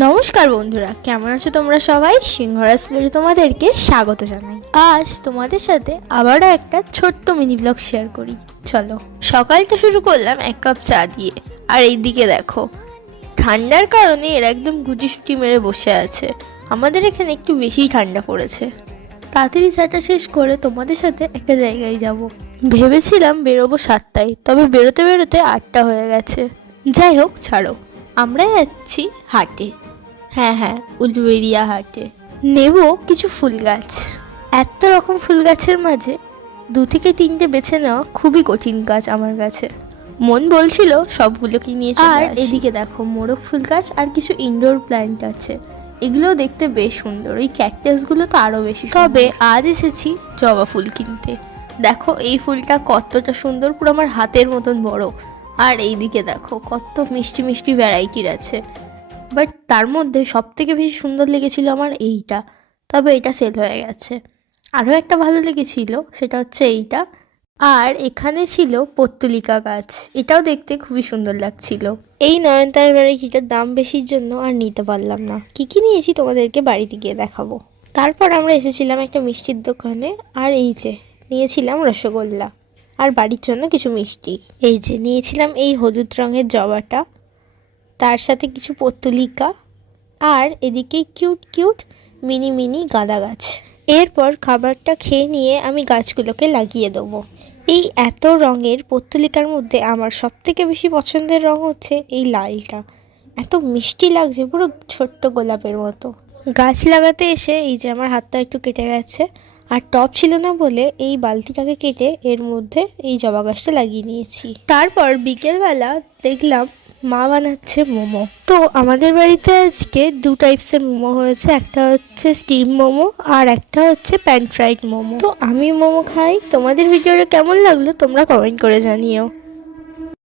নমস্কার বন্ধুরা, কেমন আছো তোমরা সবাই? সিংহরাজ স্কুলে তোমাদেরকে স্বাগত জানাই। আজ তোমাদের সাথে আবারও একটা ছোট্ট মিনি ব্লগ শেয়ার করি। চলো, সকালটা শুরু করলাম এক কাপ চা দিয়ে। আর এইদিকে দেখো, ঠান্ডার কারণে এরা একদম গুটিসুটি মেরে বসে আছে। আমাদের এখানে একটু বেশিই ঠান্ডা পড়েছে। তাড়াতাড়ি চাটা শেষ করে তোমাদের সাথে একটা জায়গায় যাব। ভেবেছিলাম বেরোবো 7টায়, তবে বেরোতে বেরোতে 8টা হয়ে গেছে। যাই হোক, ছাড়ো। আমরা যাচ্ছি হাটে। হ্যাঁ, উলুবেড়িয়া হাটে। নেব কিছু ফুল গাছ। এত রকম ফুল গাছের মাঝে 2 থেকে 3টে বেছে নেওয়া খুবই কঠিন কাজ আমার কাছে। মন বলছিল সবগুলোকে নিয়ে চলে আসি। আর এদিকে দেখো, মোরগ ফুল গাছ আর কিছু ইনডোর প্ল্যান্ট আছে। এগুলো দেখতে বেশ সুন্দর। ওই ক্যাকটাসগুলো তো আরও বেশি। তবে আজ এসেছি জবা ফুল কিনতে। দেখো এই ফুলটা কতটা সুন্দর, পুরো আমার হাতের মতন বড়। আর এইদিকে দেখো কত মিষ্টি মিষ্টি ভ্যারাইটির আছে। বাট তার মধ্যে সব থেকে বেশি সুন্দর লেগেছিল আমার এইটা। তবে এটা সেল হয়ে গেছে। আরও একটা ভালো লেগেছিল, সেটা হচ্ছে এইটা। আর এখানে ছিল পত্তলিকা গাছ। এটাও দেখতে খুবই সুন্দর লাগছিল। এই নয়নতারা ভ্যারাইটিটার দাম বেশির জন্য আর নিতে পারলাম না। কি নিয়েছি তোমাদেরকে বাড়িতে গিয়ে দেখাবো। তারপর আমরা এসেছিলাম একটা মিষ্টির দোকানে। আর এই যে নিয়েছিলাম রসগোল্লা আর বাড়ির জন্য কিছু মিষ্টি। এই যে নিয়েছিলাম এই হলুদ রঙের জবাটা, তার সাথে কিছু পত্তলিকা, আর এদিকে কিউট কিউট মিনি মিনি গাঁদা গাছ। এরপর খাবারটা খেয়ে নিয়ে আমি গাছগুলোকে লাগিয়ে দেবো। এই এত রঙের পত্তলিকার মধ্যে আমার সবথেকে বেশি পছন্দের রঙ হচ্ছে এই লালটা। এত মিষ্টি লাগছে, পুরো ছোট্ট গোলাপের মতো। গাছ লাগাতে এসে এই যে আমার হাতটা একটু কেটে গেছে। আর টব ছিল না বলে এই বালতিটাকে কেটে এর মধ্যে এই জবা গাছটা লাগিয়ে নিয়েছি। তারপর বিকেলবেলা দেখলাম মা বানাচ্ছে মোমো। তো আমাদের বাড়িতে আজকে 2 টাইপসের মোমো হয়েছে। একটা হচ্ছে স্টিম মোমো আর একটা হচ্ছে প্যান ফ্রাইড মোমো। তো আমি মোমো খাই। তোমাদের ভিডিওটা কেমন লাগলো তোমরা কমেন্ট করে জানিও।